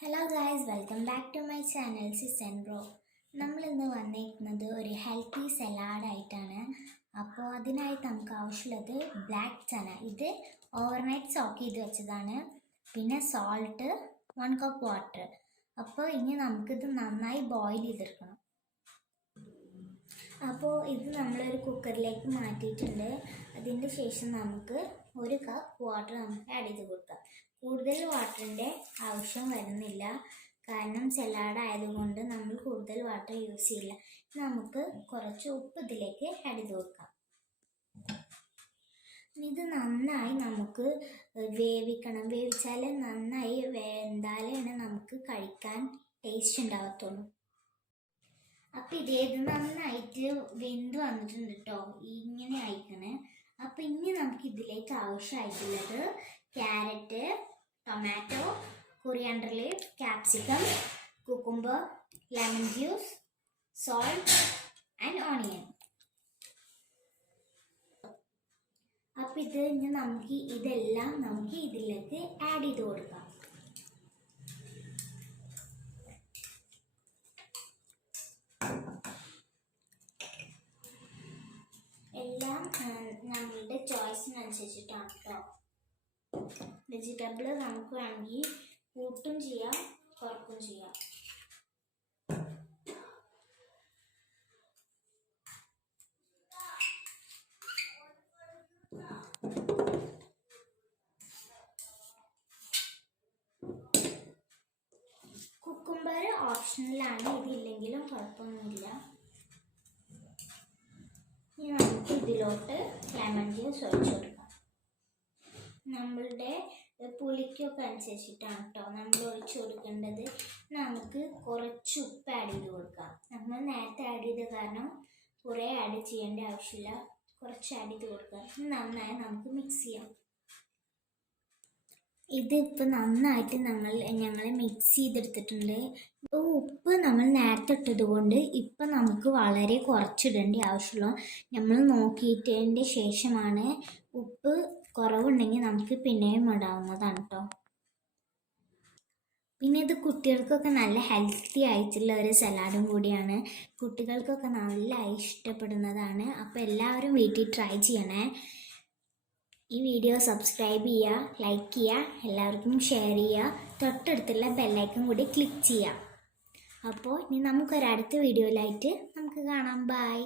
Hello guys, welcome back to my channel sis bro. നമ്മളിന്ന് വന്നിരിക്കുന്നത് ഒരു ഹെൽത്തി സലാഡായിട്ടാണ്. അപ്പോൾ അതിനായിട്ട് നമുക്ക് ആവശ്യമുള്ളത് ബ്ലാക്ക് ചന. ഇത് ഓവർനൈറ്റ് സോക്ക് ചെയ്ത് വെച്ചതാണ്. പിന്നെ സോൾട്ട്, 1 കപ്പ് വാട്ടർ. അപ്പോൾ ഇനി നമുക്കിത് നന്നായി ബോയിൽ ചെയ്തെടുക്കണം. അപ്പോൾ ഇത് നമ്മളൊരു കുക്കറിലേക്ക് മാറ്റിയിട്ടുണ്ട്. അതിൻ്റെ ശേഷം നമുക്ക് 1 കപ്പ് വാട്ടർ നമുക്ക് ആഡ് ചെയ്ത് കൊടുക്കാം. കൂടുതൽ വാട്ടറിൻ്റെ ആവശ്യം വരുന്നില്ല, കാരണം സലാഡ് ആയതുകൊണ്ട് നമ്മൾ കൂടുതൽ വാട്ടർ യൂസ് ചെയ്യില്ല. നമുക്ക് കുറച്ച് ഉപ്പ് ഇതിലേക്ക് ആഡ് ചെയ്ത് കൊടുക്കാം. ഇത് നന്നായി നമുക്ക് വേവിക്കണം. വേവിച്ചാൽ നന്നായി വെന്താലാണ് നമുക്ക് കഴിക്കാൻ ടേസ്റ്റ് ഉണ്ടാകത്തുള്ളൂ. അപ്പം ഇത് നന്നായിട്ട് വെന്ത് വന്നിട്ടുണ്ട് കേട്ടോ, ഇങ്ങനെ ആയിക്കണേ. അപ്പം ഇനി നമുക്ക് ഇതിലേക്ക് ആവശ്യമായിട്ടുള്ളത് carrot, tomato, coriander leaf, capsicum, cucumber, lemon juice, salt and onion. അപ്പം ഇത് ഇനി ഇതെല്ലാം നമുക്ക് ഇതിലേക്ക് ആഡ് ചെയ്ത് കൊടുക്കാം. എല്ലാം നമ്മളുടെ ചോയ്സിനനുസരിച്ചിട്ടാണ് കേട്ടോ. വെജിറ്റബിൾ നമുക്ക് വേണമെങ്കിൽ കൂട്ടും ചെയ്യാം, കുറക്കും ചെയ്യാം. കുക്കുംബർ ഓപ്ഷണലാണ്, ഇതില്ലെങ്കിലും കുഴപ്പമൊന്നുമില്ല. ഇനി നമുക്ക് ഇതിലോട്ട് ലെമൺ ജ്യൂസ് ഒഴിച്ചു കൊടുക്കാം. നമ്മളുടെ പുളിക്കൊക്കെ അനുസരിച്ചിട്ടാണ് കേട്ടോ നമ്മൾ ഒഴിച്ചു കൊടുക്കേണ്ടത്. നമുക്ക് കുറച്ച് ഉപ്പ് ആഡ് ചെയ്ത് കൊടുക്കാം. നമ്മൾ നേരത്തെ ആഡ് ചെയ്ത കാരണം കുറേ ആഡ് ചെയ്യേണ്ട ആവശ്യമില്ല, കുറച്ച് ആഡ് ചെയ്ത് കൊടുക്കാം. നന്നായി നമുക്ക് മിക്സ് ചെയ്യാം. ഇതിപ്പോൾ നന്നായിട്ട് ഞങ്ങൾ മിക്സ് ചെയ്തെടുത്തിട്ടുണ്ട്. ഉപ്പ് നമ്മൾ നേരത്തെ ഇട്ടത് കൊണ്ട് ഇപ്പം നമുക്ക് വളരെ കുറച്ചിടേണ്ട ആവശ്യമുള്ളൂ. നമ്മൾ നോക്കിയിട്ടതിൻ്റെ ശേഷമാണ്. ഉപ്പ് കുറവുണ്ടെങ്കിൽ നമുക്ക് പിന്നെയും ഇടാവുന്നതാണ് കേട്ടോ. പിന്നെ ഇത് കുട്ടികൾക്കൊക്കെ നല്ല ഹെൽത്തി ആയിട്ടുള്ള ഒരു സലാഡും കൂടിയാണ്. കുട്ടികൾക്കൊക്കെ നല്ല ഇഷ്ടപ്പെടുന്നതാണ്. അപ്പോൾ എല്ലാവരും വീട്ടിൽ ട്രൈ ചെയ്യണേ. ഈ വീഡിയോ സബ്സ്ക്രൈബ് ചെയ്യുക, ലൈക്ക് ചെയ്യുക, എല്ലാവർക്കും ഷെയർ ചെയ്യുക, തൊട്ടടുത്തുള്ള ബെല്ലൈക്കൺ കൂടി ക്ലിക്ക് ചെയ്യുക. അപ്പോൾ ഇനി നമുക്കൊരടുത്ത വീഡിയോയിലായിട്ട് നമുക്ക് കാണാം. ബൈ.